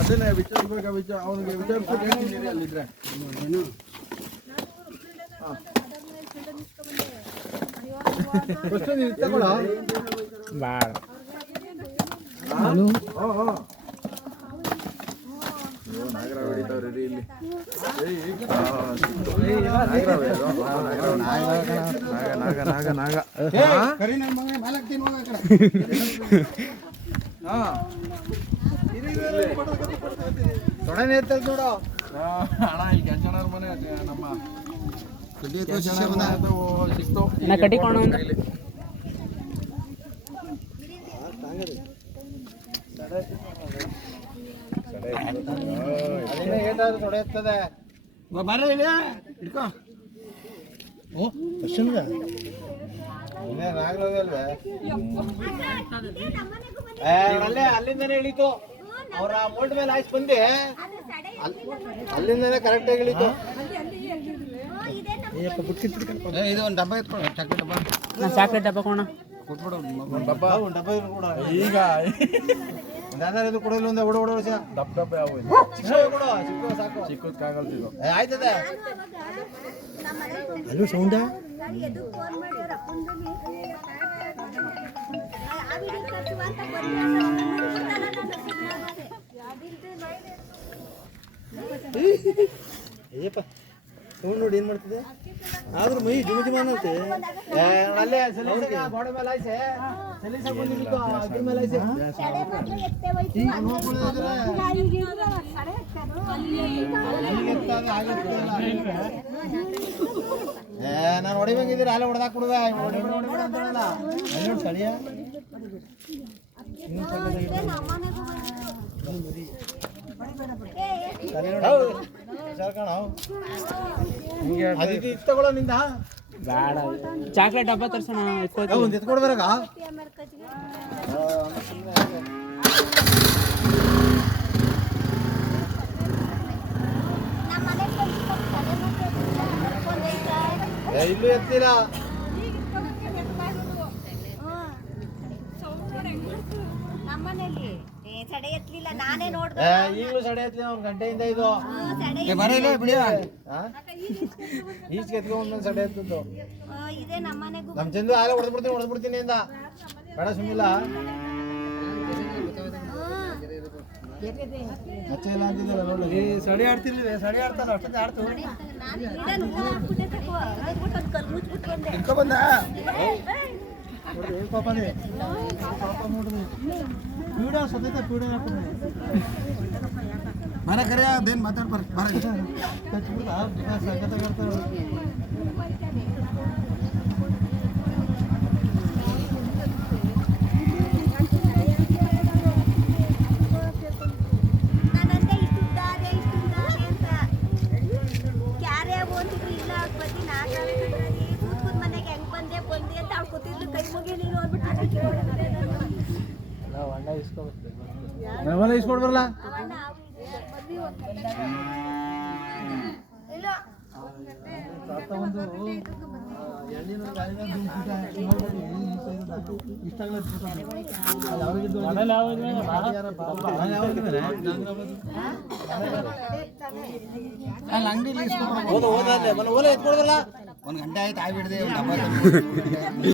ಅದನ್ನೇ ವಿಚಾರಿಸ್ಬೇಕು. ಅವನಿಗೆ ವಿಚಾರಿಸ್ಬೇಕು ಹೇಳ್ತೀನಿ ಅಲ್ಲಿದ್ರೆ. ನಾಗರಾವ್ ಹಿಡಿತಾವ್ರಿ ಇಲ್ಲಿ. ನಾಗ ತೊಡನೆ ಇರ್ತದ ನೋಡು ಅಣ್ಣ. ಇಲ್ಲಿ ಕೆಂಚಣ್ಣವ್ರ ಮನೆ ನಮ್ಮ ತೊಡೆಯುತ್ತದೆ. ಬರ ಇಲ್ಲಿ ಹಿಡ್ಕೊ. ಓ ಅಷ್ಟೇ ನಾಗರಾವ್ ಅಲ್ವೇ? ಅಲ್ಲಿಂದನೇ ಇಳಿತು. ಅವ್ರ ಮೋಲ್ಡ್ ಮೇಲೆ ಹಾಯ್ಸಿ ಬಂದೆ, ಅಲ್ಲಿಂದನೇ ಕರೆಕ್ಟಾಗಿ ಇಳಿತು. ಇದು ಒಂದು ಡಬ್ಬ ಎತ್ಕೊಳ್ಳ, ಚಾಕ್ಲೇಟ್ ಡಬ್ಬ. ಚಾಕ್ಲೇಟ್ ಡಬ್ಬ ಕೊಣ ಕೊಟ್ಬಿಡು. ಡಬ್ಬ ಕೂಡ ಈಗ ಇದು ಕೊಡಲು ಒಂದು ಓಡ ಓಡ ಡಬ್ಬ ಯಾವ ಸಾಕು. ಚಿಕ್ಕದಾಗಲ್ತಿದ್ದು ಆಯ್ತದೆ. ಅಲ್ಲೂ ಸೌಂಡ ಅಯ್ಯಪ್ಪ ಸೌಂಡ್ ನೋಡಿ ಏನ್ ಮಾಡ್ತಿದೆ. ಆದ್ರೂ ಮೈ ಜುಮ ಜುಮ ಅನ್ನತ್ತೆ. ಅಲ್ಲೇ ಗೋಡೆ ಮೇಲೆ ಆಯ್ಸೆ ನಾನು ಹೊಡಿಬೇಕಿದ್ದೀರಿ ಅಲ್ಲೇ ಹೊಡೆದಾಕ್ ಬಿಡುದ. ಸ್ಥಳೀಯ ತಗೊಳ್ಳೋ ನಿಂದ ಬೇಡ. ಚಾಕ್ಲೇಟ್ ಡಬ್ಬ ತರ್ಸೋಣ. ಒಂದು ಎತ್ಕೊಡ್ಬರಾಗ ಇಲ್ಲೂ ಎತ್ತೀರಾ. ಈಗಲೂ ಸಡೆ ಎತ್ತಲಿಲ್ಲ. ಒಂದು ಗಂಟೆಯಿಂದ ಇದು ಈಚೆ ಎತ್ಕೊ ಒಂದೊಂದು ಸಡೆ ಎತ್ತದ್ದು. ನಮ್ ಚಂದು ಆಲೆ ಹೊಡೆದ್ಬಿಡ್ತೀನಿ ಅಂದ. ಬೇಡ ಸುಮ್ಮಿಲ್ಲ ಇಲ್ಲ ಅಂತಿದ್ದಲ್ಲ ನೋಡಿ. ಸಡಿ ಆಡ್ತಿರ್ಲಿಲ್ಲ, ಸಡಿ ಆಡ್ತಾನ ಅಷ್ಟೊಂದು ಆಡ್ತು. ಬಂದ ಪಾಪನೇ ಪಾಪ ನೋಡ್ರಿ. ಪೀಡ ಸತತ ಪೀಡ ಮರ ಕರೆ ಅದೇನು ಮಾತಾಡ್ಬಾರ್ದು. ಬರ ಸಖತ್ತಾಗಿರ್ತಾವ. ನಮ್ಮಲ್ಲ ಇಸ್ಕೊಡ್ಬರಲ್ಲ. ಅಂಗಡಿ ಎತ್ಕೊಡ್ಬರಲ್ಲ. ಒಂದು ಗಂಟೆ ಆಯ್ತು ಆಗ್ಬಿಡ್ದೆ.